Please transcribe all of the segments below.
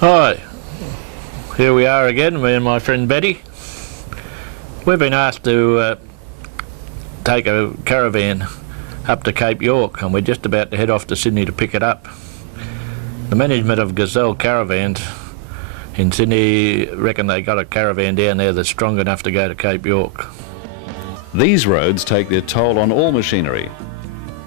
Hi, here we are again, me and my friend Betty. We've been asked to take a caravan up to Cape York, and we're just about to head off to Sydney to pick it up. The management of Gazelle Caravans in Sydney reckon they got a caravan down there that's strong enough to go to Cape York. These roads take their toll on all machinery.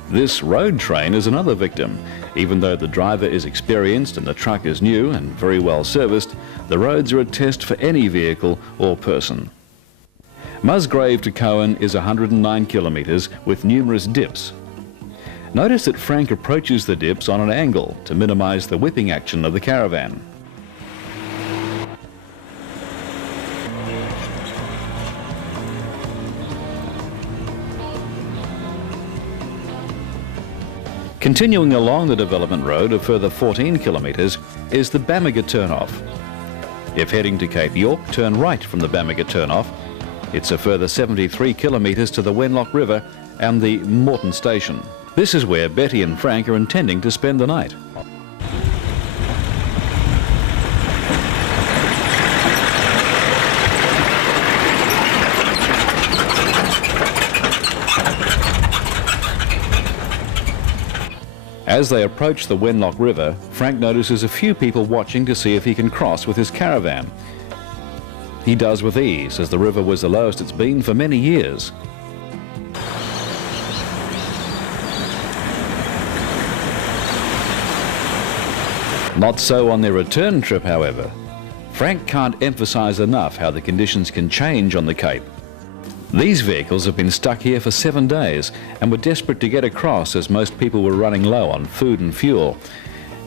This road train is another victim. Even though the driver is experienced and the truck is new and very well serviced, the roads are a test for any vehicle or person. Musgrave to Cowan is 109 kilometres with numerous dips. Notice that Frank approaches the dips on an angle to minimise the whipping action of the caravan. Continuing along the development road a further 14 kilometres is the Bamaga turnoff. If heading to Cape York, turn right from the Bamaga turnoff. It's a further 73 kilometres to the Wenlock River and the Moreton station. This is where Betty and Frank are intending to spend the night. As they approach the Wenlock River, Frank notices a few people watching to see if he can cross with his caravan. He does with ease, as the river was the lowest it's been for many years. Not so on their return trip, however. Frank can't emphasise enough how the conditions can change on the Cape. These vehicles have been stuck here for 7 days and were desperate to get across as most people were running low on food and fuel.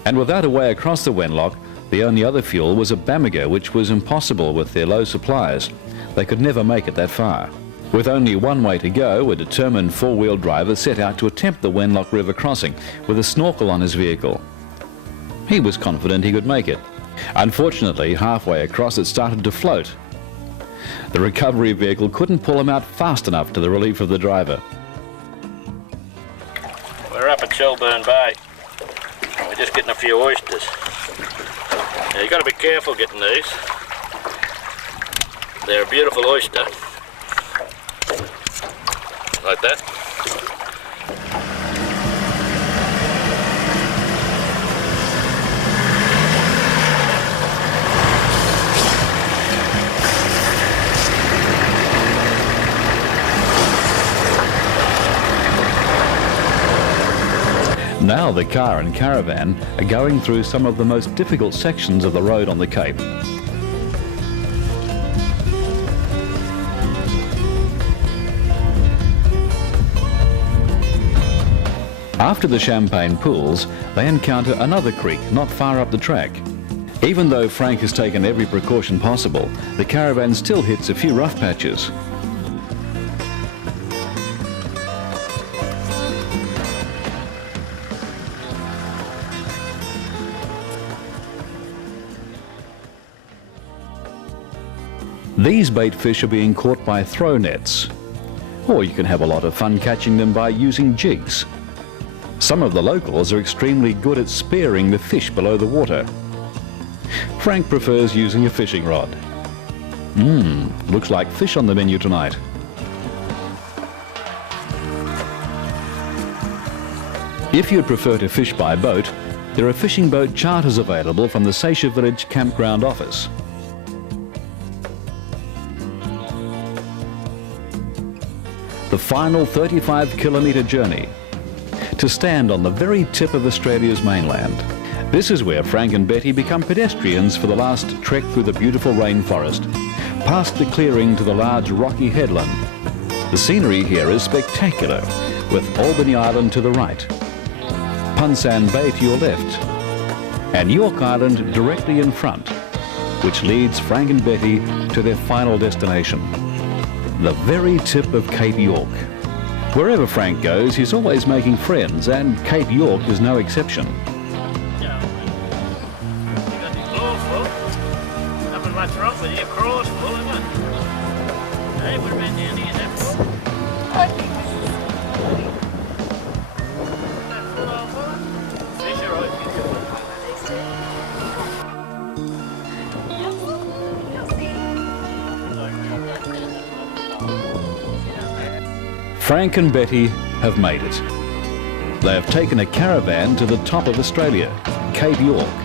And without a way across the Wenlock, the only other fuel was a Bamaga, which was impossible with their low supplies. They could never make it that far. With only one way to go, a determined four-wheel driver set out to attempt the Wenlock River crossing with a snorkel on his vehicle. He was confident he could make it. Unfortunately, halfway across it started to float. The recovery vehicle couldn't pull him out fast enough to the relief of the driver. We're up at Shelburne Bay. We're just getting a few oysters. Now, you've got to be careful getting these. They're a beautiful oyster. Like that. Now the car and caravan are going through some of the most difficult sections of the road on the Cape. After the Champagne Pools, they encounter another creek not far up the track. Even though Frank has taken every precaution possible, the caravan still hits a few rough patches. These bait fish are being caught by throw nets, or you can have a lot of fun catching them by using jigs. Some of the locals are extremely good at spearing the fish below the water. Frank prefers using a fishing rod. Looks like fish on the menu tonight. If you'd prefer to fish by boat, there are fishing boat charters available from the Seisha Village Campground Office. The final 35-kilometre journey to stand on the very tip of Australia's mainland. This is where Frank and Betty become pedestrians for the last trek through the beautiful rainforest, past the clearing to the large rocky headland. The scenery here is spectacular, with Albany Island to the right, Punsan Bay to your left, and York Island directly in front, which leads Frank and Betty to their final destination, the very tip of Cape York. Wherever Frank goes, he's always making friends, and Cape York is no exception. Yeah, you got your claws full. Nothing much wrong with your claws full, isn't it? Hey, what about down here? Is that full? I think this is full, old fella? Fish are right. Frank and Betty have made it. They have taken a caravan to the top of Australia, Cape York.